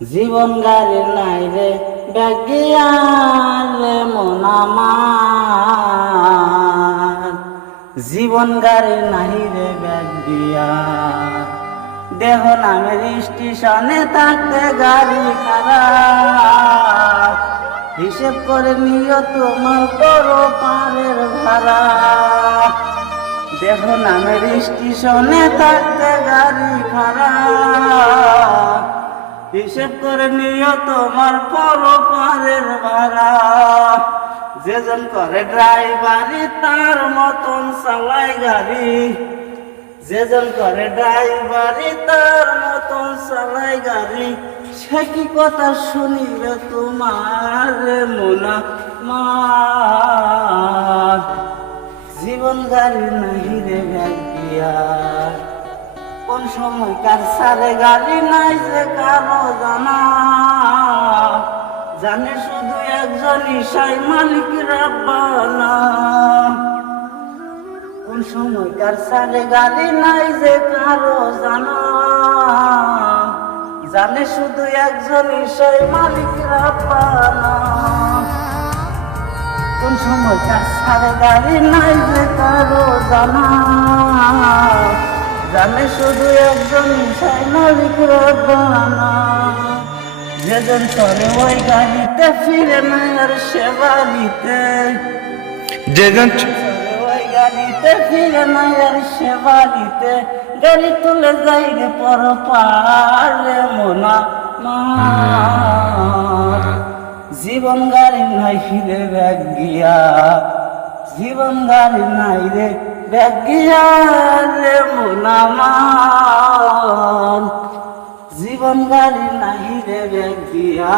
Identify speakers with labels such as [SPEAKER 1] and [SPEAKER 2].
[SPEAKER 1] জীবন গাড়ি নাই রে ব্যাগিয়া রে জীবন গাড়ি নাই রে ব্যাগিয়া দেহ নামের স্টেশনে থাকতে গাড়ি খারাপ। হিসেব করে নিও তোমার বড় পারের ভাড়া। দেহ নামের স্টেশনে থাকতে গাড়ি ভাড়া। হিসেব করে নিও তোমার বড় পারের ভাড়া। যেজন করে ড্রাইভারি তার মতন চালায় গাড়ি। যেজন করে ড্রাইভারি তার মতন চালায় গাড়ি। সে কি কথা শুনিবে তোমার মোনা মা জীবন গাড়ি নাহি কোন সময় কার সারে গাড়ি নাই যে কারও জানা। জানে শুধু একজন ইসাই মালিক রাব্বানা। কোন সময় কার সারে গাড়ি নাই যে কারও জানা। জানে শুধু একজন ইসাই মালিক রাব্বানা। কোন সময় কার সারে গাড়ি নাই যে কারও জানা। জানে শুধু একজন ইসাই মালিক রাব্বানা। যেজন চলে ওই গাড়িতে ফিরে না আর সে বাড়িতে
[SPEAKER 2] যেজন
[SPEAKER 1] ওই গাড়িতে ফিরে না আর সে বাড়িতে গাড়ি তুলে যাই রে পর পারে মোনা। জীবন গাড়ি নাই রে ব্যাগ গিয়া। জীবন গাড়ি নাই রে ব্যাগ গিয়া রে মোনা মার। জীবন গাড়ি নাই রে ব্যাগ গিয়া